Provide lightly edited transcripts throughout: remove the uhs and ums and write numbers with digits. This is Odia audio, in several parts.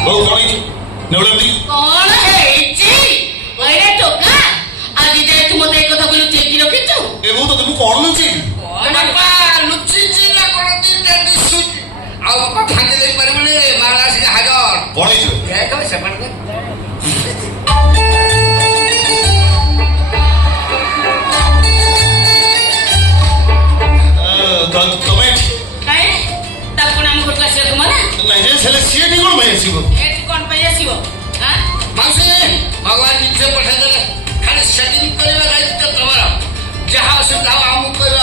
ଓ କଣ ହେଇଛି ନେଉଳନ୍ତି କଣ ହେଇଛି ଅଇରେ ଟୋକା ଆଜି ଯାଏ ତୁ ମତେ ଏ କଥା କହିଲୁ ଚେକି ରଖିଛୁ ଏ ବୋଉ ତତେ ମୁଁ କଣ ଲୁଚି ବାପା ଲୁଚିଛି ନା କଣ ଦିଟା ଦିଶୁଛି ଆଉ କଥା ଦେଇ ପାରିବୁନି ମାଳ ଆସିକି ହାଜର କଣ ହେଇଛି ଦେଖ ସେମାନେ ତମେ କାଇଁ ତାକୁ କଣ ଆମ ଘରକୁ ଆସିବାକୁ ମନା ନାଇଁ ଯେ ହେଲେ ସିଏ ଟି କଣ ପାଇଁ ଆସିବ ଏଠି କଣ ପାଇଁ ଆସିବ ମାଉସୀ ଭଗବାନ ନିଜେ ପଠେଇଦେଲେ ଖାଲି ସେଟିଂ କରିବା ଦାୟିତ୍ୱ ତମର ଯାହା ଅସୁବିଧା ହବ ଆମକୁ କହିବା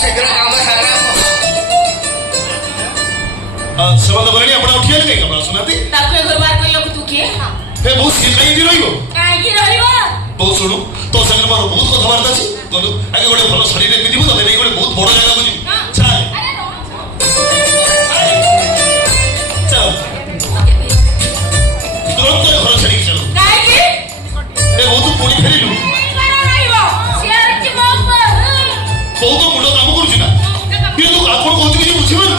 ଶୀଘ୍ର କାମ ସାରା ସେମାନେ ଗଲେଣି ଆପଣ ଉଠିଲେ କାହିଁକି ଆପଣ ଆସୁନାହାନ୍ତି ତାକୁ ଏ ଘର ବାହାର କରିବାକୁ ତୁ କିଏ ଏ ବୋଉ ସିଏ କାହିଁକି ରହିବ କାହିଁକି ରହିବ ବୋଉ ଶୁଣୁ ତୋ ସାଙ୍ଗରେ ମୋର ବହୁତ କଥାବାର୍ତ୍ତା ଅଛି ଗଲୁ ଆগে ଗୋଟେ ଭଲ ଶାଢ଼ୀରେ ପିନ୍ଧିବୁ ତତେ ନେଇ ଗୋଟେ ବହୁତ ବଡ ଜାଗାକୁ ଯିବି ଚାଲ ତୁରନ୍ତ ଘର ଛାଡ଼ିକି ଚାଲ କାହିଁକି ଏ ବୋଉ ତୁ ପୁଣି ଫେରିଲୁ ବୋଉ ତ ମୁଣ୍ଡ କାମ କରୁଛି ନା କିନ୍ତୁ ତୁ ଆପଣ କହୁଛୁ କିଛି ବୁଝିପାରୁଛୁ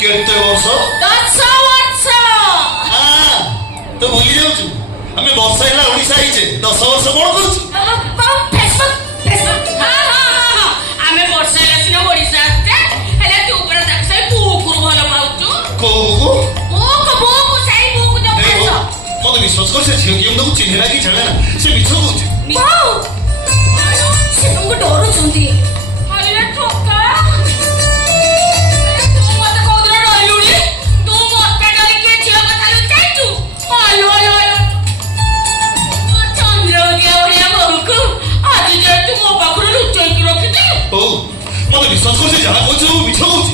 କେତେ ବର୍ଷ ତୁ ଭୁଲି ଯାଉଛୁ ଆମେ ବର୍ଷ ହେଲା ଓଡିଶା ହେଇଛେ 10 ବର୍ଷ କଣ କରୁଛୁ ଆମେ ବର୍ଷା ହେଲା ସିନା ଓଡିଶା ଆସିଛେ ହେଲେ ତୁ ଉପରେ ତାକୁ ସେଇ ପୁଅକୁ ଭଲ ପାଉଛୁ କୋଉ ମତେ ବିଶ୍ୱାସ କର ସେ ଝିଅ କିଏ ତାକୁ ଚିହ୍ନେ ନା କି ଜାଣେ ନା ସେ ମିଛ କହୁଛି ସେ ତମକୁ ଡରୁଛନ୍ତି ମତେ ବିଶ୍ୱାସ କରୁଛି ଯାହା କହୁଛି ମୁଁ ମିଛ କହୁଛି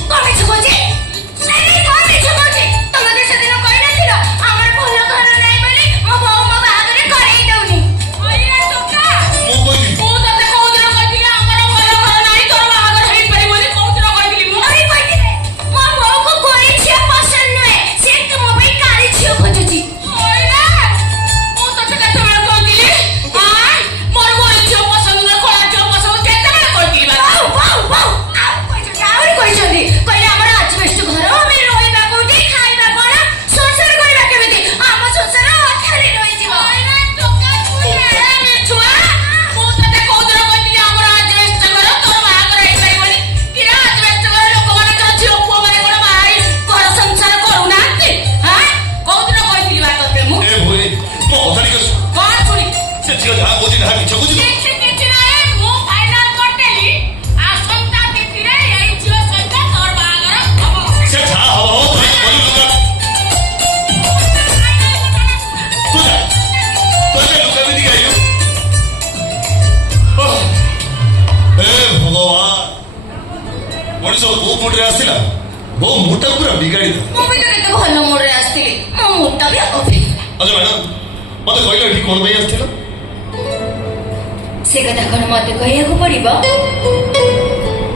से कथा कौन मत कहू पड़ो न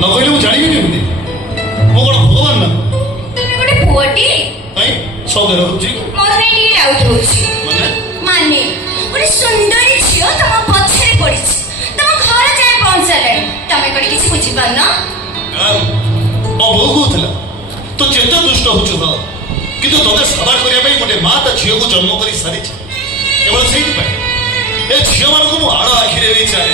कहले मुझे जानी केमती मो कौन भगवान ना तुम गोटे पुअटी सब रहुची मत डाउट होची माने गोटे सुंदरी झियो तम पछरे पड़ी तम घर जाए पहुंचले तमे कोडी किछि बुझी पान ना बहु कहला तो जेते दुष्ट होछु ह किंतु तोते सदा करिया पई गोटे मां ता झियो को जन्म करी सारी केवल सेही पाए ए झियो मान को मु आड़ आखिरे भी चाहे